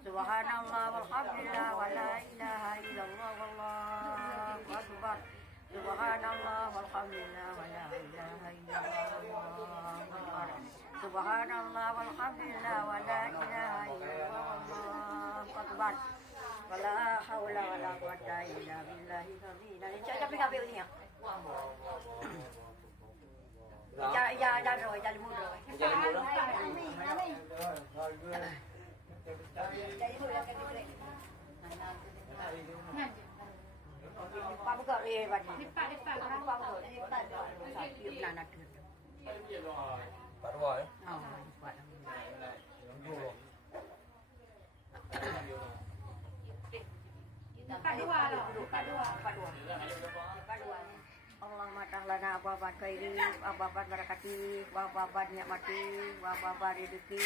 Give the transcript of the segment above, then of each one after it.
Subhanallah walhamdulillah wa la ilaha illallah wallahu akbar. Subhanallah walhamdulillah wa la ilaha illallah wallahu akbar. Subhanallah walhamdulillah wa la ilaha illallah wallahu akbar. Wala haula wala quwwata illa billahi al-aliyyil. Chắc biết bao nhiêu nhỉ? Dạ rồi, dạ mua rồi. Qua bữa cỡ đi vậy. Qua bữa đi vậy. Việc là nạt được. Bắt rồi. Vậy. Allahumma tahlana ababat khairi, ababat barakati, ababat nikmati, ababat rezeki,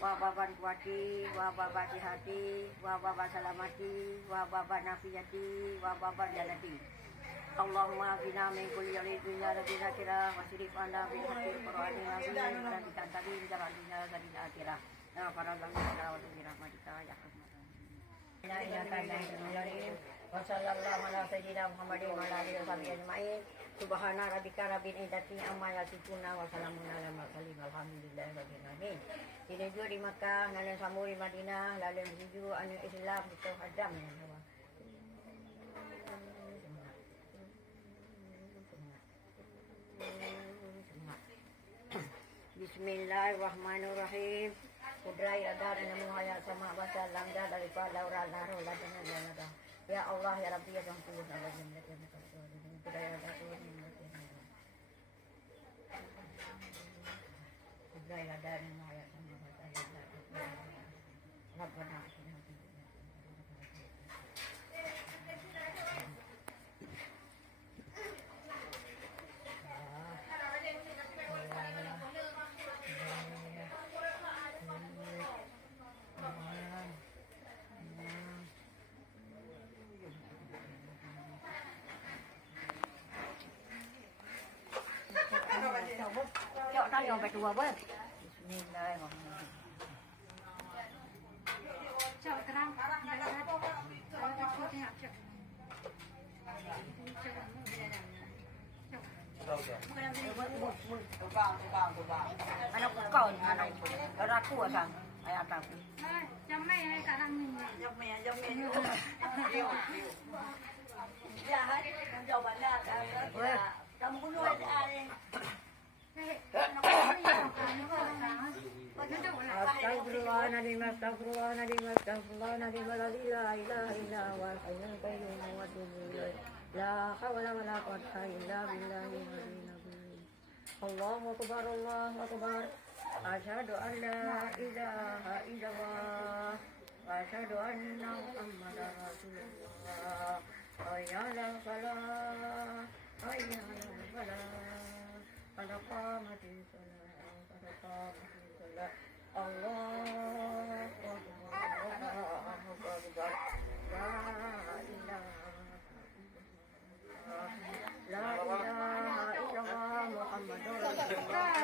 ababat kuati, ababat hati, ababat salamati, ababat nafiyati, ababat jalati. Allahumma bina min kulli yawmin ladina kira wa sirif anna bil haqqi qur'ani nabi dan ditantadi jalannya dari akhirah. Ya para lamina wa rahmatika ya rahman. La ilaha illallah. Wassallallahu ala sayyidina Muhammadin wa ala alihi washabihi ajma'in. Subhana rabbika rabbil izzati amma yasifun wa salamun alal mursalin walhamdulillahi rabbil alamin. Ini juga di Makkah, lalu sambung di Madinah, lalu menuju anu Islam itu hadam. Bismillahirrahmanirrahim. Kudrai ada namu hayat sama baca lamda daripada laura laro ladana ladana. Ya Allah ya Rabbi ya Tuhan ku sabar jannah ya Tuhan. Kudrai ada Tuhan. Kudrai ada namu hayat sama baca lamda. Rabbana Chọn ra nhiều bạch đùa với nhìn đây mà chọn cái răng nó cũng còn nó ra cua rằng ai ăn tao Giống mày hay cả thằng mình giống mẹ dạ hết dầu bánh ra trong cũng nuôi ra đi Astaghfirullah nadim astaghfirullah nadim astaghfirullah nadim la ilaha illa huwa al-hayyul qayyum wa atubu ilayh la hawla wa la quwwata illa billahi al-aliyyil Allahu akbar Allahu akbar asyhadu an la ilaha illallah wa asyhadu anna muhammadar rasulullah hayya 'alal falah hayya 'alal falah qad qamatis salah qad qamatis salah Allahu akbar la ilaha illallah muhammadur rasulullah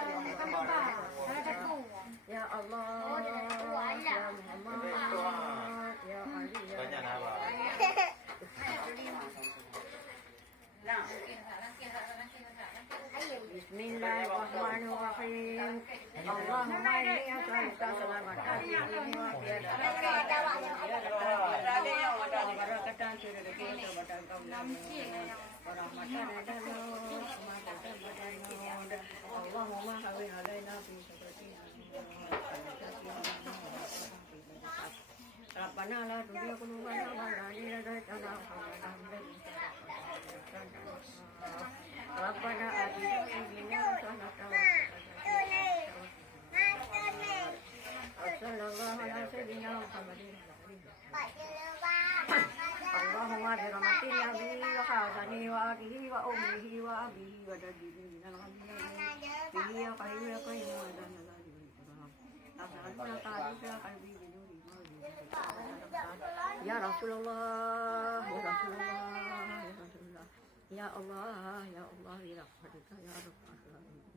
ya Allah ya Muhammad ya Ali Bismillahirrahmanirrahim. Allahumma inni as'aluka salamatan fi dini wa barakatan fi rizqi wa Allahumma hawwin 'alaina fi sabratina Rabbana la tuzigh qulubana ba'da idh hadaytana wa hab lana min Rabbana atina fid dunya hasanatan Sallallahu ala sayyidina Muhammadin Allahumma bi rahmatin nabi wa khazani wa abihi wa ummihi wa abihi wa jaddihi minal ghanimin bihi ya qayyum ya qayyum wa la ilaha illa anta Ya Rasulullah, Ya Rasulullah, Ya Allah, ya Allah, ya Rahmatika, ya Rabbal Alamin.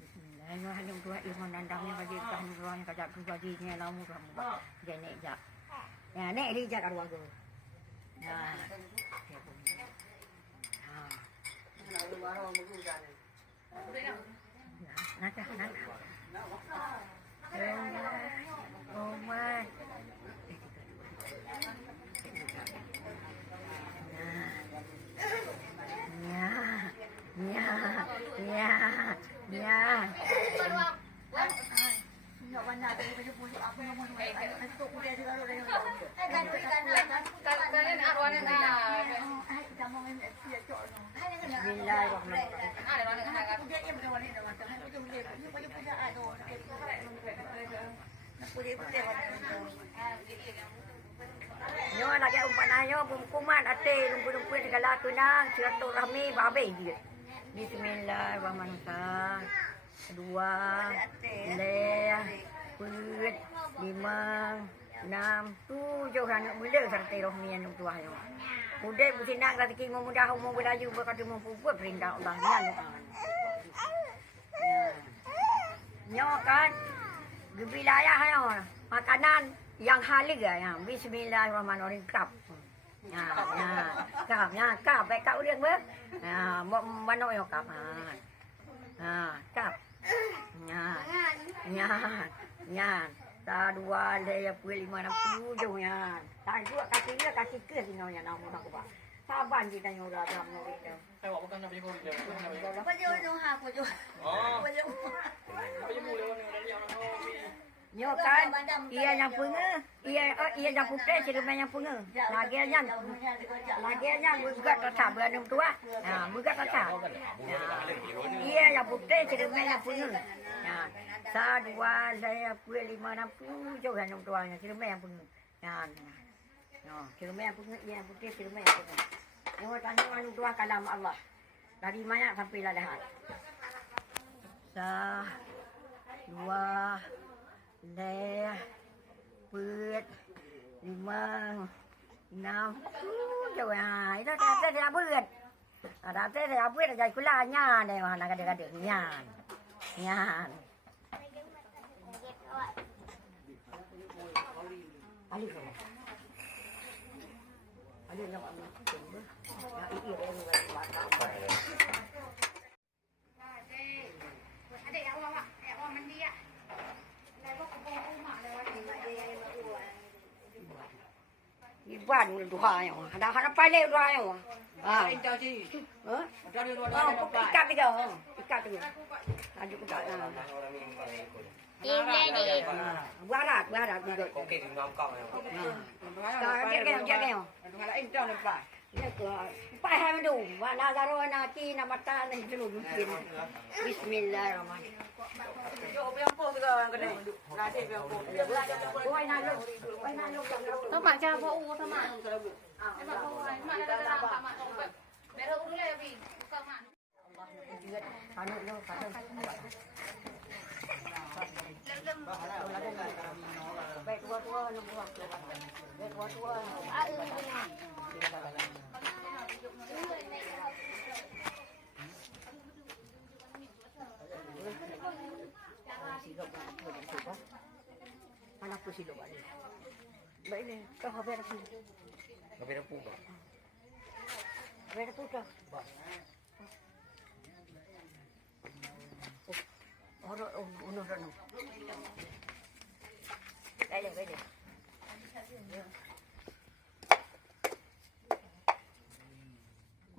Bismillahirrahmanirrahim. Dua ilmu nandangnya bagi kan ruang kajak bagi ni lamu ramu. Jene jak. Ya nek ri jak arwah go. Nah. Nakah. Oh my. Nyo lagi umpan ayo kuman ate lumpu-lumpu segala tunang silaturahmi babe dia. Bismillahirrahmanirrahim. Dua, put, lima, enam, tujuh anak muda serta rohmian untuk ayo. Muda bersinak rezeki memudah umur berlaju berkata mempunyai perintah Allah nyo kan wilayah makanan yang halal ya. Bismillahirrahmanirrahim kap. Kap baik kau dia ber. Mana yo kap. Kap. Ta dua le 560 nya. Ta dua kaki dia kaki ke sini nya nama aku ba. Saban kita nyo dah ram no itu. Saya bukan nabi pun dia. Apa je no ha ko jo. Oh. Apa je boleh orang dia orang Nyo kan ia yang punga, ia yang putih cerita yang punga. Lagi yang bugat tetap beranum tua. Bugat tetap. Ia yang putih cerita yang punga. Sa dua saya 560 beranum tuanya cerita yang punga. Cerita yang punga ia yang putih cerita yang punga. Nyo tanya anu tua kalam Allah. Dari mana sampai ladahan. Sa dua put, lima, enam, tujuh. Itu data saya buat. Data saya buat jadi kulanya deh mana kadang-kadang nyan. Alif nak ambil tunggu. Ini dia ni Adik awak mandi ya. Iban dua yang, ada pilot dua yang. Indah sih. Dari luar Ikat tiga. Ada kita. Buarat juga. Okey, ngam kau. Jaga. Ada indah lepas. Ya ke. Pai hai mendu. Wana zaro na ki na mata na dulu mungkin. Bismillahirrahmanirrahim. Yo biang po juga kena. Nasi biang po. Oi na lu. Tao bạn cha vỗ u tao mạng. Em bảo không phải mạng là làm bạn mạng không vậy. Mẹ đâu cũng lên vì không mạng. Anu lu kata. Baik tua nunggu waktu. Baik tua. Anak ku silap balik. Baik ni, kau habis aku. Habis dah pun. Habis aku dah. Uno. Baik.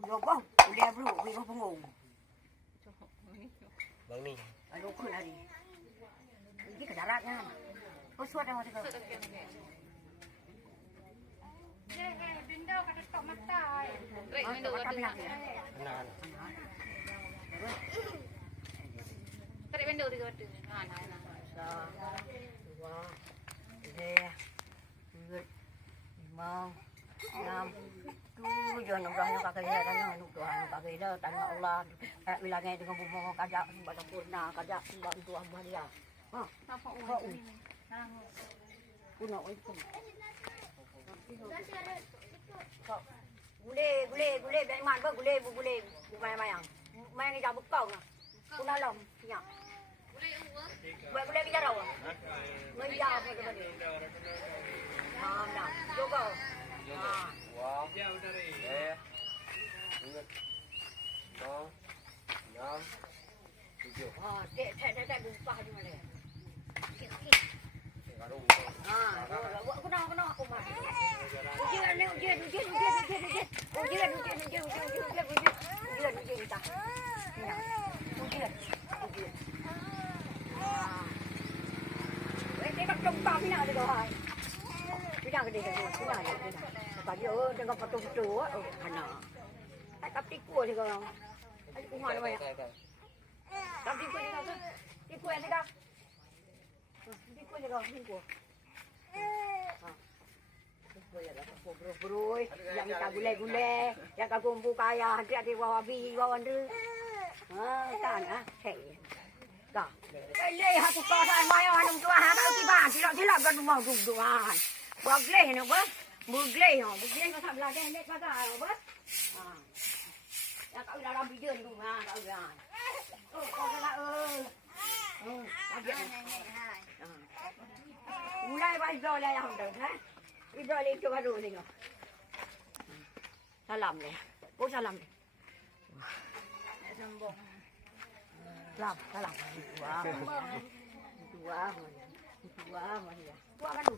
Kulo bang, kuliah bro, kuliah pengong. Bang ni. Aduh, ku lari. Ini ke daratnya. Kau suat dah waktu kau. Dinda kata stop mata. Baik, minum waktu ni. Benar. Tarik window tiga waktu. Nah. Dua, tiga, empat, lima, enam, tujuh. jangan doanya pakai ya dan doa pakai dah tanya Allah bilangnya dengan bumbu kajak pada purna kajak bantu abah dia. Ha. Apa uang ini? Puno itu. Gule biar man gule bukan mayang. Mayang dia bukau nah. Puno lom nya. Gule kita raw. Ngaya apa ke bani. Nah, jogo. Ah. Wow. Eh. Ingat. 2 6 7. Ah, tak buka di mana. Garung. Ah, kena aku mah. Bro, yang kita gule-gule, yang kita kumpul kaya, hati-hati wawabi, wawandu. Kan, hei. Dah. Leh aku kawan maya hanum tua hanum tiban, tidak kan mau duduan. Bagleh ni bos. Bagleh kau tak belajar ni kata bos. Ya kau dah ramai je tu kau dah. Oh, kau dah mulai baca lah yang dah, Itu itu baru ni. Salam ni. Oh salam ni. Sambung. Salam. Dua kan tu.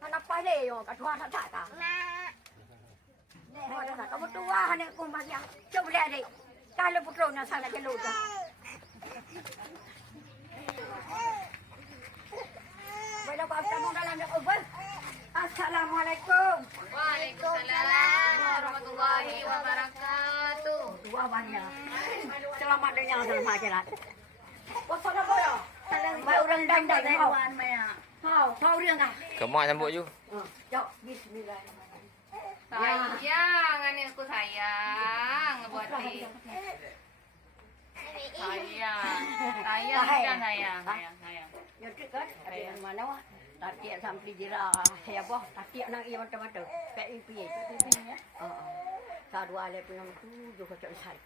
Anak pale yo, katua tak tak. Kamu tua hanya kumbang yang coba lihat deh. Kalau putra nak sana jalur dah. Bila kau kamu dalam dah over. Assalamualaikum. Waalaikumsalam warahmatullahi wabarakatuh. Dua banyak. Selamat dengan selamat jalan. Kau sudah boleh. Mai orang dan kawan maya. Tahu dia enggak? Kemak sambut you. Jom bismillah. Sayang, ini aku sayang ngebuatin. Sayang. Ya tu kan, ada yang mana wah? Tatiak sampai jira, saya boh. Tatiak nang ia macam-macam. Kayak ini, ya. Satu alep yang tu juga cakap saya.